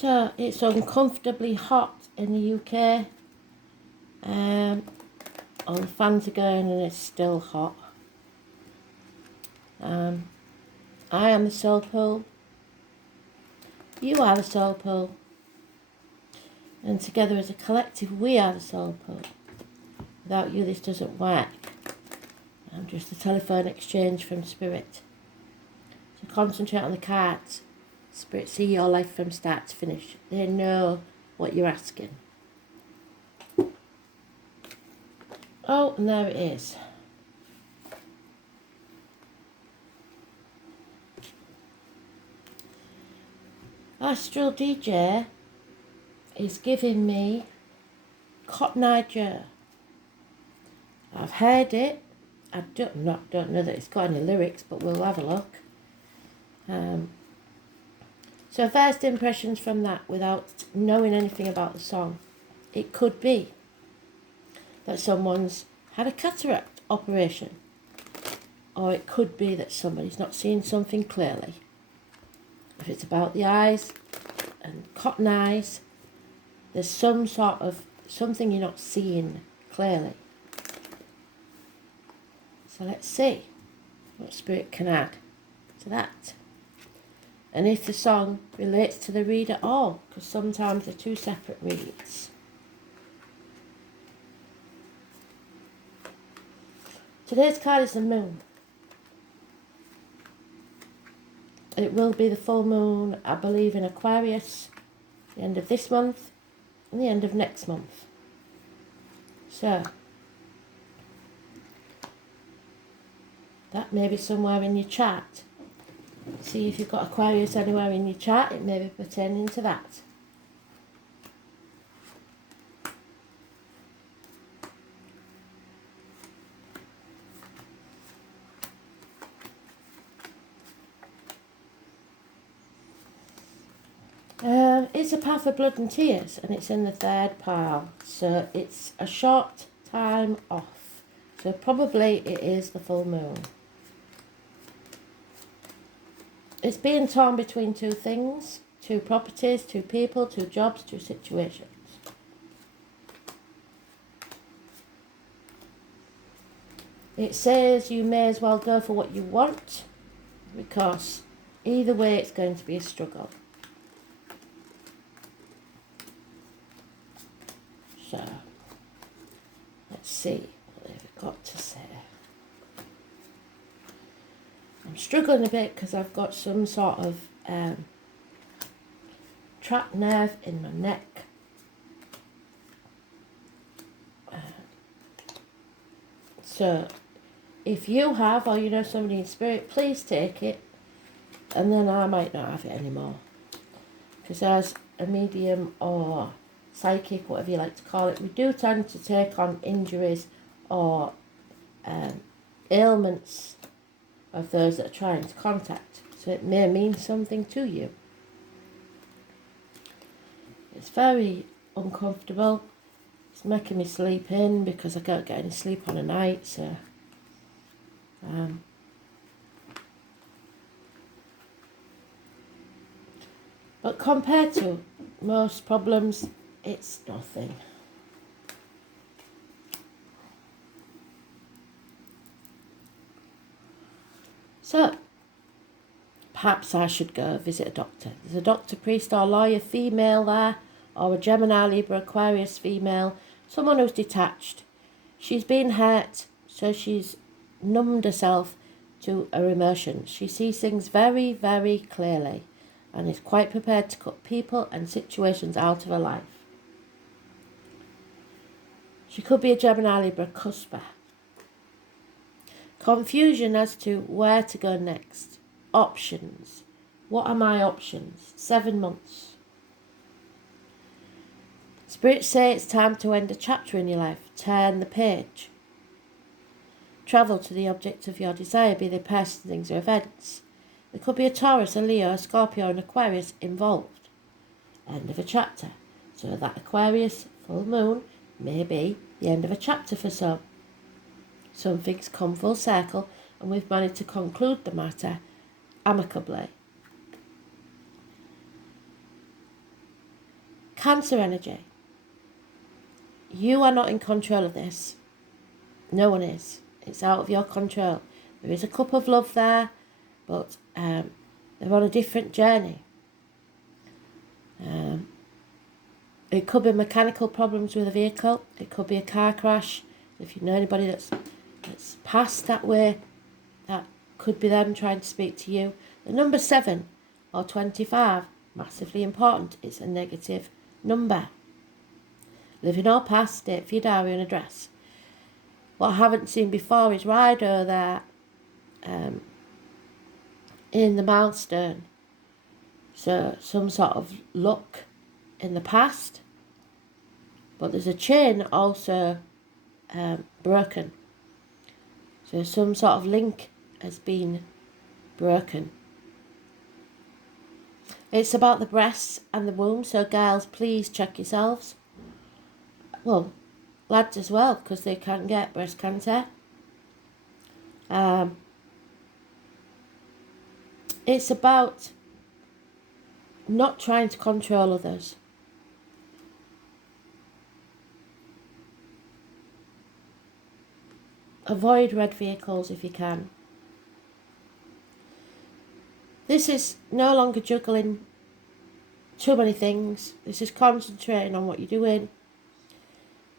So it's uncomfortably hot in the UK. All the fans are going and it's still hot. I am the soul pool. You are the soul pool. And together as a collective we are the soul pool. Without you this doesn't work. I'm just a telephone exchange from Spirit. So concentrate on the cards. Spirit see your life from start to finish. They know what you're asking. Oh, and there it is. Astral DJ is giving me Cotton Eye Joe. I've heard it. I don't know that it's got any lyrics, but we'll have a look. So first impressions from that, without knowing anything about the song, it could be that someone's had a cataract operation, or it could be that somebody's not seeing something clearly. If it's about the eyes and cotton eyes, there's some sort of something you're not seeing clearly. So let's see what Spirit can add to that. And if the song relates to the read at all, because sometimes they're two separate reads. Today's card is the moon. It will be the full moon, I believe, in Aquarius, the end of this month and the end of next month. So, that may be somewhere in your chart. See if you've got Aquarius anywhere in your chart, it may be pertaining to that. It's a path of blood and tears, and it's in the third pile, so it's a short time off. So probably it is the full moon. It's being torn between two things, two properties, two people, two jobs, two situations. It says you may as well go for what you want, because either way it's going to be a struggle. So, let's see what they've got to say. I'm struggling a bit because I've got some sort of trapped nerve in my neck. So, if you have, or you know somebody in spirit, please take it, and then I might not have it anymore. Because as a medium or psychic, whatever you like to call it, we do tend to take on injuries or ailments of those that are trying to contact. So it may mean something to you. It's very uncomfortable. It's making me sleep in because I can't get any sleep on a night. So but compared to most problems, it's nothing. So, perhaps I should go visit a doctor. There's a doctor, priest or lawyer female there, or a Gemini, Libra, Aquarius female, someone who's detached. She's been hurt, so she's numbed herself to her emotions. She sees things very, very clearly and is quite prepared to cut people and situations out of her life. She could be a Gemini, Libra, cusper. Confusion as to where to go next. Options. What are my options? 7 months. Spirits say it's time to end a chapter in your life. Turn the page. Travel to the object of your desire, be they person, things or events. There could be a Taurus, a Leo, a Scorpio, an Aquarius involved. End of a chapter. So that Aquarius full moon may be the end of a chapter for some. Some things come full circle and we've managed to conclude the matter amicably. Cancer energy. You are not in control of this. No one is. It's out of your control. There is a cup of love there, but they're on a different journey. It could be mechanical problems with a vehicle. It could be a car crash. If you know anybody that's passed that way, that could be them trying to speak to you. The number 7 or 25, massively important. It's a negative number. Living or past, date for your diary and address. What I haven't seen before is Rider there in the milestone. So some sort of luck in the past. But there's a chain also broken. So some sort of link has been broken. It's about the breasts and the womb. So girls, please check yourselves. Well, lads as well, because they can get breast cancer. It's about not trying to control others. Avoid red vehicles if you can. This is no longer juggling too many things. This is concentrating on what you're doing.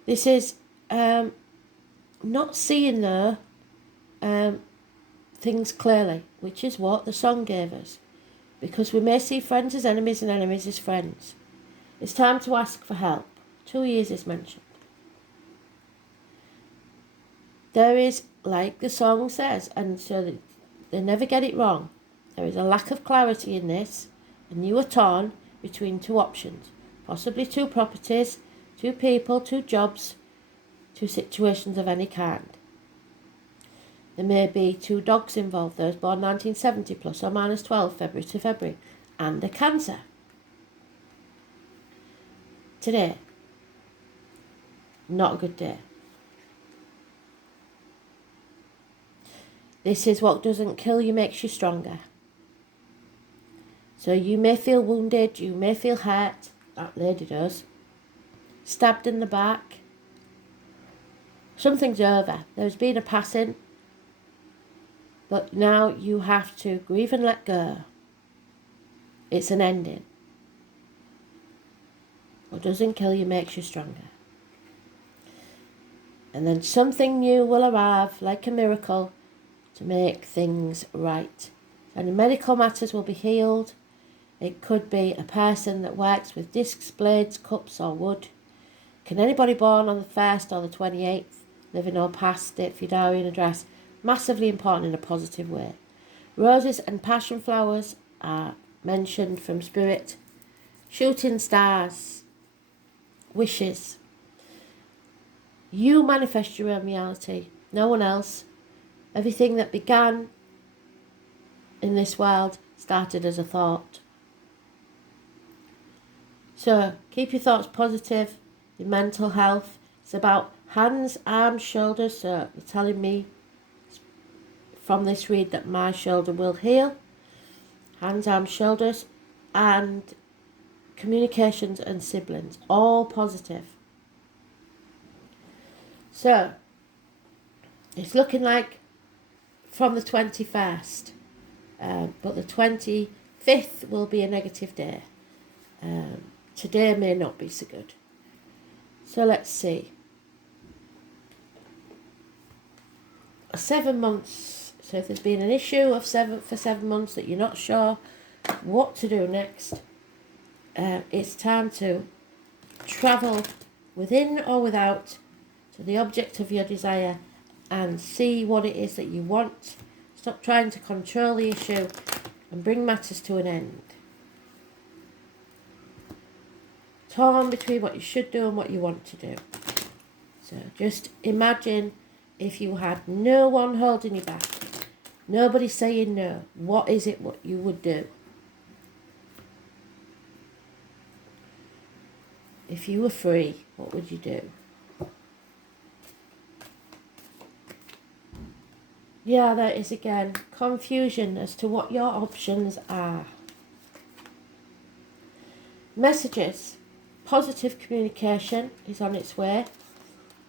This is not seeing the things clearly, which is what the song gave us. Because we may see friends as enemies and enemies as friends. It's time to ask for help. 2 years is mentioned. There is, like the song says, and so they never get it wrong, there is a lack of clarity in this, and you are torn between 2 options. Possibly 2 properties, 2 people, 2 jobs, 2 situations of any kind. There may be 2 dogs involved, those born 1970 plus or minus 12, February to February, and a cancer. Today, not a good day. This is what doesn't kill you makes you stronger. So you may feel wounded, you may feel hurt, that lady does, stabbed in the back. Something's over. There's been a passing, but now you have to grieve and let go. It's an ending. What doesn't kill you makes you stronger. And then something new will arrive, like a miracle, to make things right. Any medical matters will be healed. It could be a person that works with discs, blades, cups or wood. Can anybody born on the 1st or the 28th, living or past, date for your diary and address, massively important in a positive way. Roses and passion flowers are mentioned from Spirit. Shooting stars, wishes. You manifest your own reality, no one else. Everything that began in this world started as a thought. So keep your thoughts positive, your mental health. It's about hands, arms, shoulders. So you're telling me from this read that my shoulder will heal. Hands, arms, shoulders, and communications and siblings. All positive. So it's looking like from the 21st, but the 25th will be a negative day. Today may not be so good. So let's see. 7 months. So if there's been an issue of 7 months that you're not sure what to do next, it's time to travel within or without to the object of your desire and see what it is that you want. Stop trying to control the issue and bring matters to an end. Torn between what you should do and what you want to do. So just imagine if you had no one holding you back, nobody saying no, what is it what you would do? If you were free, what would you do? Yeah, there is again confusion as to what your options are. Messages. Positive communication is on its way.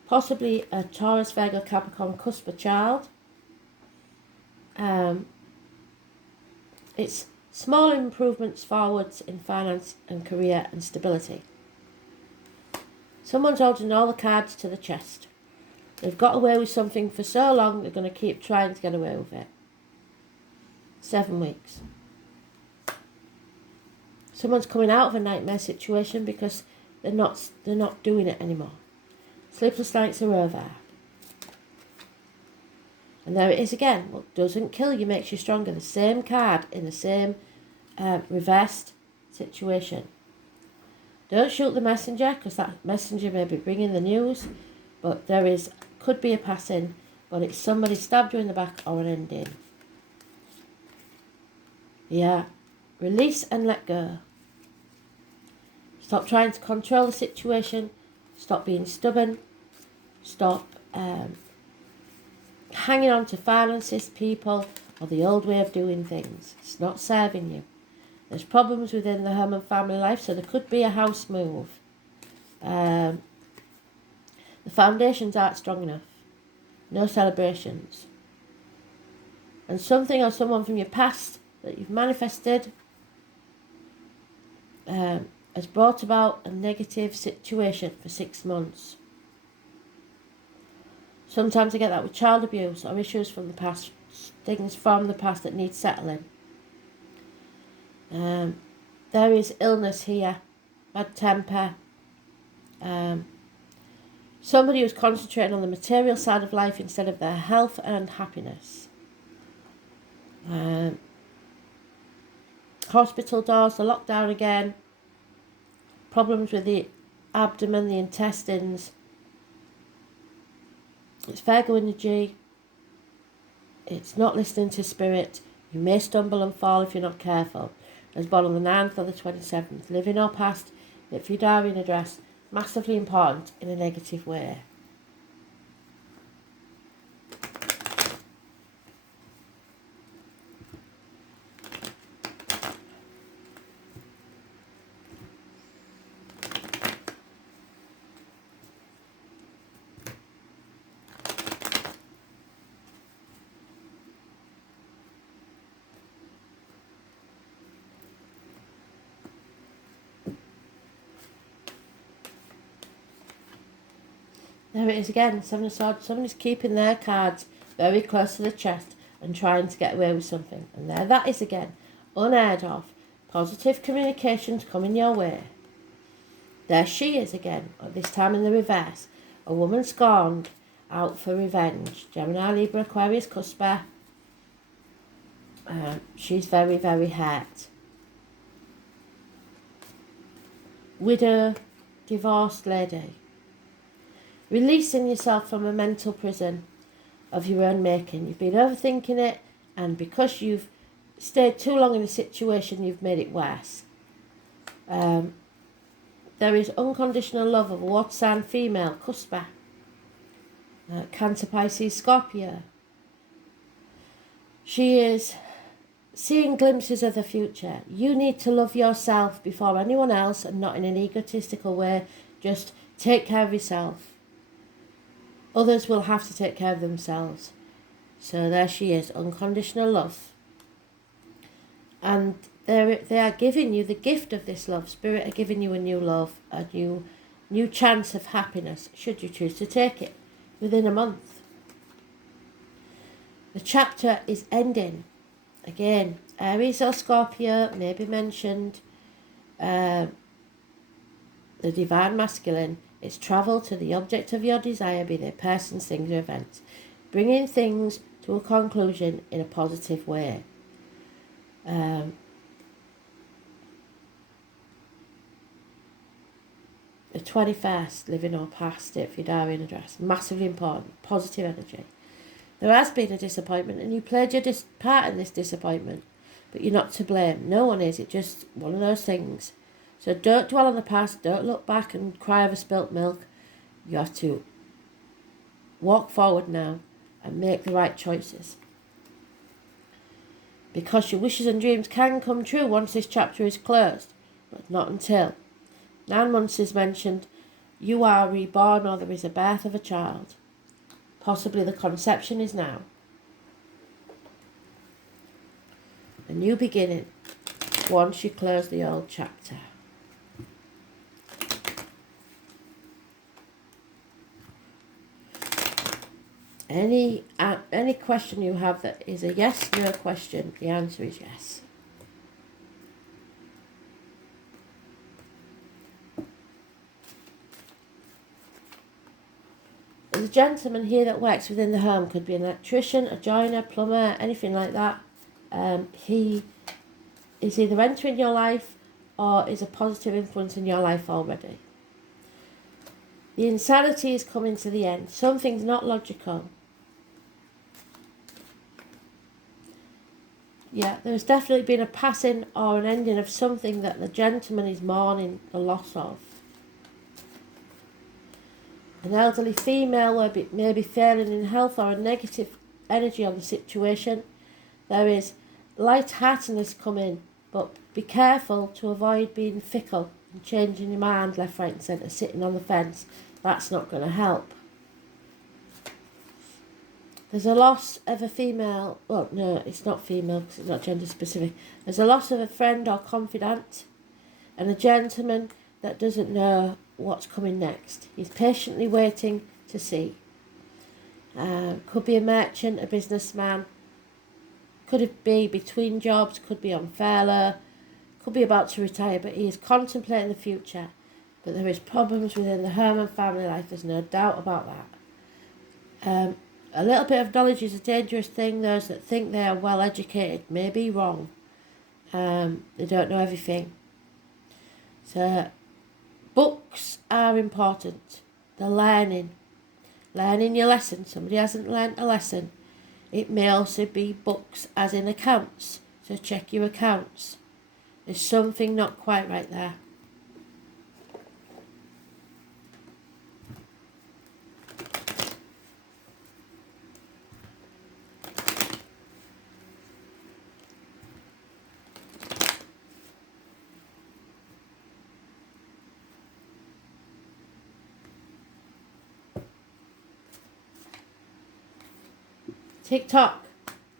Possibly a Taurus, Virgo, Capricorn, Cusp child. It's small improvements forwards in finance and career and stability. Someone's holding all the cards to the chest. They've got away with something for so long, they're going to keep trying to get away with it. 7 weeks. Someone's coming out of a nightmare situation because they're not doing it anymore. Sleepless nights are over. And there it is again. What doesn't kill you makes you stronger. The same card in the same reversed situation. Don't shoot the messenger, because that messenger may be bringing the news, but could be a passing, but it's somebody stabbed you in the back or an ending. Yeah. Release and let go. Stop trying to control the situation. Stop being stubborn. Stop hanging on to finances, people, or the old way of doing things. It's not serving you. There's problems within the home and family life, so there could be a house move. The foundations aren't strong enough. No celebrations. And something or someone from your past that you've manifested has brought about a negative situation for 6 months. Sometimes I get that with child abuse or issues from the past, things from the past that need settling. There is illness here, bad temper. Somebody who's concentrating on the material side of life instead of their health and happiness. Hospital doors are locked down again. Problems with the abdomen, the intestines. It's Virgo energy. It's not listening to spirit. You may stumble and fall if you're not careful. I was born on the 9th or the 27th. Living or past, if you diary and address, massively important in a negative way. There it is again, Seven of Swords. Somebody's keeping their cards very close to the chest and trying to get away with something. And there that is again, unheard of. Positive communications coming your way. There she is again, this time in the reverse. A woman scorned, out for revenge. Gemini, Libra, Aquarius, Cusper. She's very, very hurt. Widow, divorced lady. Releasing yourself from a mental prison of your own making. You've been overthinking it, and because you've stayed too long in a situation, you've made it worse. There is unconditional love of a water sign female, Cusper. Cancer, Pisces, Scorpio. She is seeing glimpses of the future. You need to love yourself before anyone else, and not in an egotistical way. Just take care of yourself. Others will have to take care of themselves. So there she is, unconditional love. And they are giving you the gift of this love. Spirit are giving you a new love, a new chance of happiness, should you choose to take it, within a month. The chapter is ending. Again, Aries or Scorpio may be mentioned. The divine masculine. It's travel to the object of your desire, be they persons, things or events. Bringing things to a conclusion in a positive way. The 21st, living or past it for your diary and address. Massively important. Positive energy. There has been a disappointment and you played your part in this disappointment. But you're not to blame. No one is. It's just one of those things. So don't dwell on the past. Don't look back and cry over spilt milk. You have to walk forward now and make the right choices. Because your wishes and dreams can come true once this chapter is closed. But not until. 9 months is mentioned. You are reborn, or there is a birth of a child. Possibly the conception is now. A new beginning once you close the old chapter. Any question you have that is a yes/no question, the answer is yes. There's a gentleman here that works within the home. Could be an electrician, a joiner, plumber, anything like that. He is either entering your life or is a positive influence in your life already. The insanity is coming to the end. Something's not logical. Yeah, there's definitely been a passing or an ending of something that the gentleman is mourning the loss of. An elderly female may be failing in health or a negative energy on the situation. There is light-heartedness coming, but be careful to avoid being fickle and changing your mind left, right and centre, sitting on the fence. That's not going to help. There's a loss of a female, well no, it's not female because it's not gender specific. There's a loss of a friend or confidant and a gentleman that doesn't know what's coming next. He's patiently waiting to see. Could be a merchant, a businessman, could it be between jobs, could be on furlough, could be about to retire, but he is contemplating the future. But there is problems within the home and family life, there's no doubt about that. A little bit of knowledge is a dangerous thing. Those that think they are well educated may be wrong. They don't know everything. So books are important. The learning your lesson. Somebody hasn't learnt a lesson. It may also be books as in accounts. So check your accounts. There's something not quite right there. Tick-tock,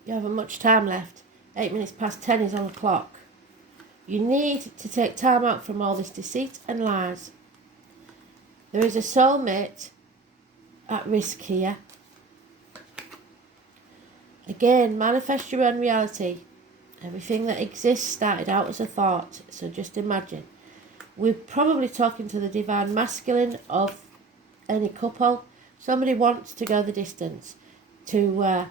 you haven't much time left. 8 minutes past 10 is on the clock. You need to take time out from all this deceit and lies. There is a soulmate at risk here. Again, manifest your own reality. Everything that exists started out as a thought, so just imagine. We're probably talking to the divine masculine of any couple. Somebody wants to go the distance to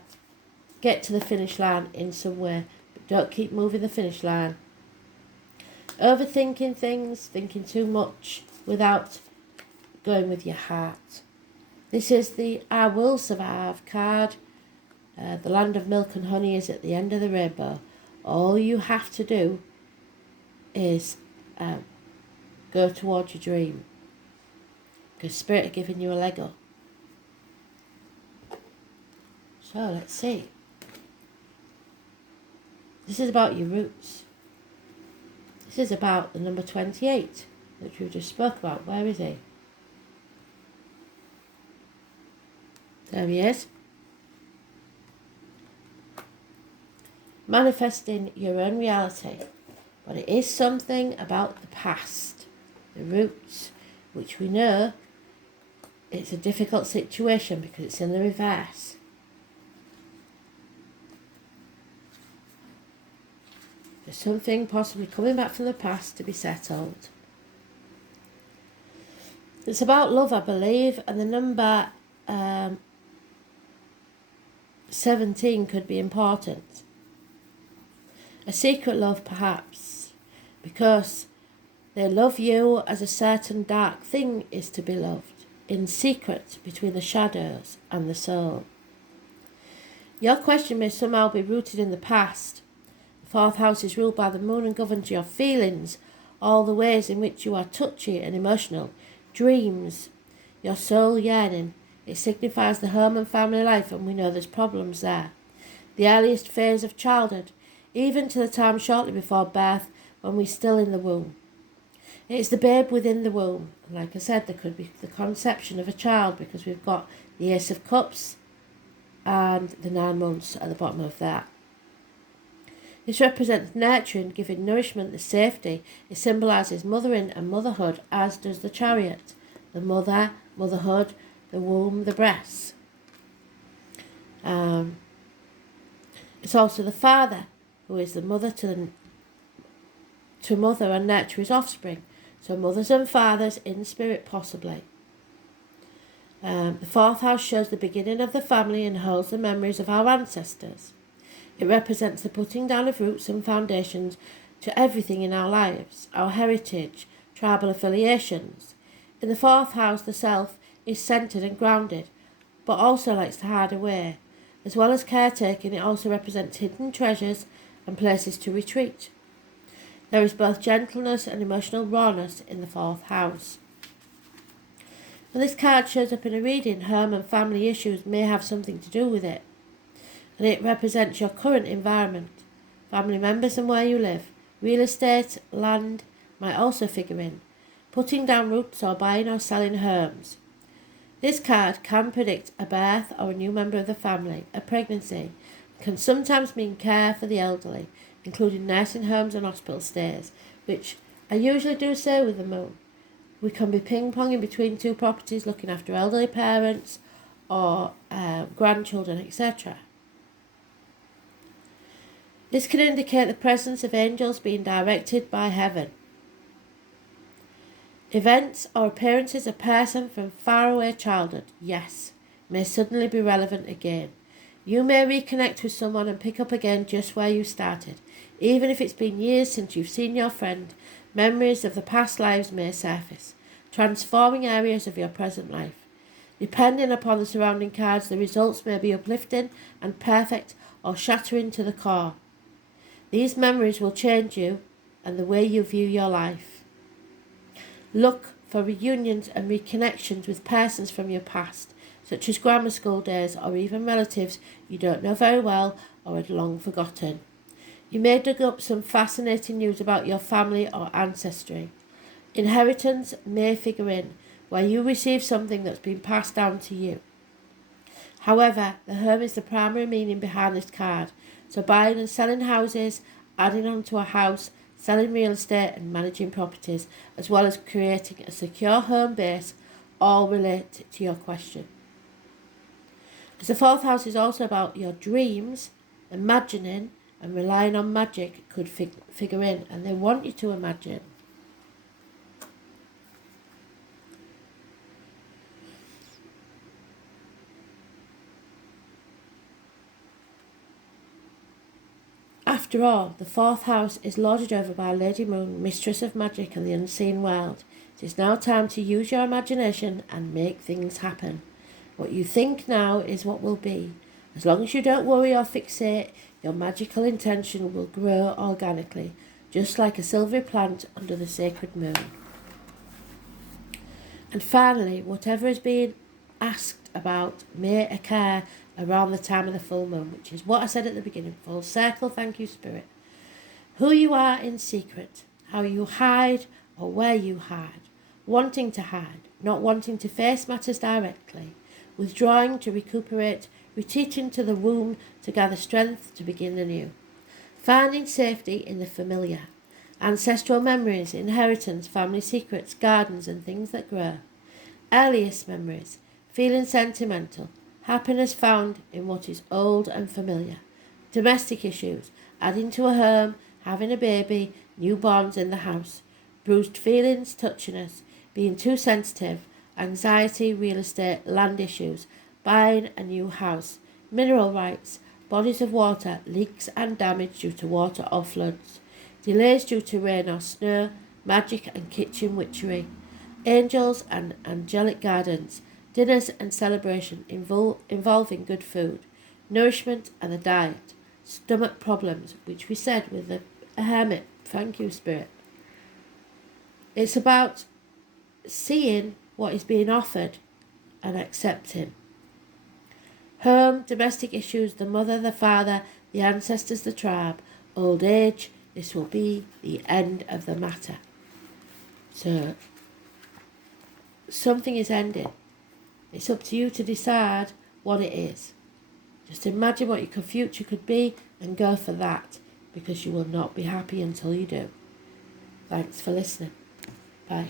get to the finish line in some way, but don't keep moving the finish line. Overthinking things, thinking too much without going with your heart. This is the I Will Survive card. The land of milk and honey is at the end of the rainbow. All you have to do is go towards your dream, because Spirit are giving you a leg up. So let's see. This is about your roots. This is about the number 28, which we just spoke about. Where is he? There he is. Manifesting your own reality. But it is something about the past, the roots, which we know it's a difficult situation because it's in the reverse. There's something possibly coming back from the past to be settled. It's about love, I believe, and the number 17 could be important. A secret love, perhaps, because they love you as a certain dark thing is to be loved, in secret between the shadows and the soul. Your question may somehow be rooted in the past. Fourth house is ruled by the moon and governs your feelings, all the ways in which you are touchy and emotional, dreams, your soul yearning. It signifies the home and family life, and we know there's problems there. The earliest phase of childhood, even to the time shortly before birth when we're still in the womb. It's the babe within the womb. Like I said, there could be the conception of a child because we've got the Ace of Cups and the 9 months at the bottom of that. This represents nurturing, giving nourishment, the safety. It symbolises mothering and motherhood, as does the Chariot. The mother, motherhood, the womb, the breasts. It's also the father, who is the mother to mother and nurture his offspring. So mothers and fathers in spirit possibly. The 4th house shows the beginning of the family and holds the memories of our ancestors. It represents the putting down of roots and foundations to everything in our lives, our heritage, tribal affiliations. In the 4th house, the self is centred and grounded, but also likes to hide away. As well as caretaking, it also represents hidden treasures and places to retreat. There is both gentleness and emotional rawness in the 4th house. When this card shows up in a reading, home and family issues may have something to do with it. And it represents your current environment. Family members and where you live. Real estate, land might also figure in. Putting down roots or buying or selling homes. This card can predict a birth or a new member of the family, a pregnancy. It can sometimes mean care for the elderly, including nursing homes and hospital stays, which I usually do say with the moon. We can be ping-ponging between 2 properties looking after elderly parents or grandchildren, etc. This can indicate the presence of angels being directed by heaven. Events or appearances of person from faraway childhood, yes, may suddenly be relevant again. You may reconnect with someone and pick up again just where you started. Even if it's been years since you've seen your friend, memories of the past lives may surface, transforming areas of your present life. Depending upon the surrounding cards, the results may be uplifting and perfect or shattering to the core. These memories will change you and the way you view your life. Look for reunions and reconnections with persons from your past, such as grammar school days or even relatives you don't know very well or had long forgotten. You may dig up some fascinating news about your family or ancestry. Inheritance may figure in, where you receive something that's been passed down to you. However, the home is the primary meaning behind this card, so buying and selling houses, adding on to a house, selling real estate and managing properties, as well as creating a secure home base, all relate to your question. As the 4th house is also about your dreams, imagining and relying on magic could figure in, and they want you to imagine. After all, the 4th house is lorded over by Lady Moon, mistress of magic and the unseen world. It is now time to use your imagination and make things happen. What you think now is what will be. As long as you don't worry or fixate, your magical intention will grow organically, just like a silvery plant under the sacred moon. And finally, whatever is being asked about may occur around the time of the full moon, which is what I said at the beginning. Full circle, thank you, Spirit. Who you are in secret, how you hide or where you hide, wanting to hide, not wanting to face matters directly, withdrawing to recuperate, retreating to the womb to gather strength to begin anew, finding safety in the familiar, ancestral memories, inheritance, family secrets, gardens and things that grow, earliest memories, feeling sentimental, happiness found in what is old and familiar, domestic issues, adding to a home, having a baby, new bonds in the house, bruised feelings, touchiness, being too sensitive, anxiety, real estate, land issues, buying a new house, mineral rights, bodies of water, leaks and damage due to water or floods, delays due to rain or snow, magic and kitchen witchery, angels and angelic guidance, dinners and celebration involving good food, nourishment and the diet, stomach problems, which we said with the hermit. Thank you, Spirit. It's about seeing what is being offered and accepting. Home, domestic issues, the mother, the father, the ancestors, the tribe, old age. This will be the end of the matter. So, something is ending. It's up to you to decide what it is. Just imagine what your future could be and go for that, because you will not be happy until you do. Thanks for listening. Bye.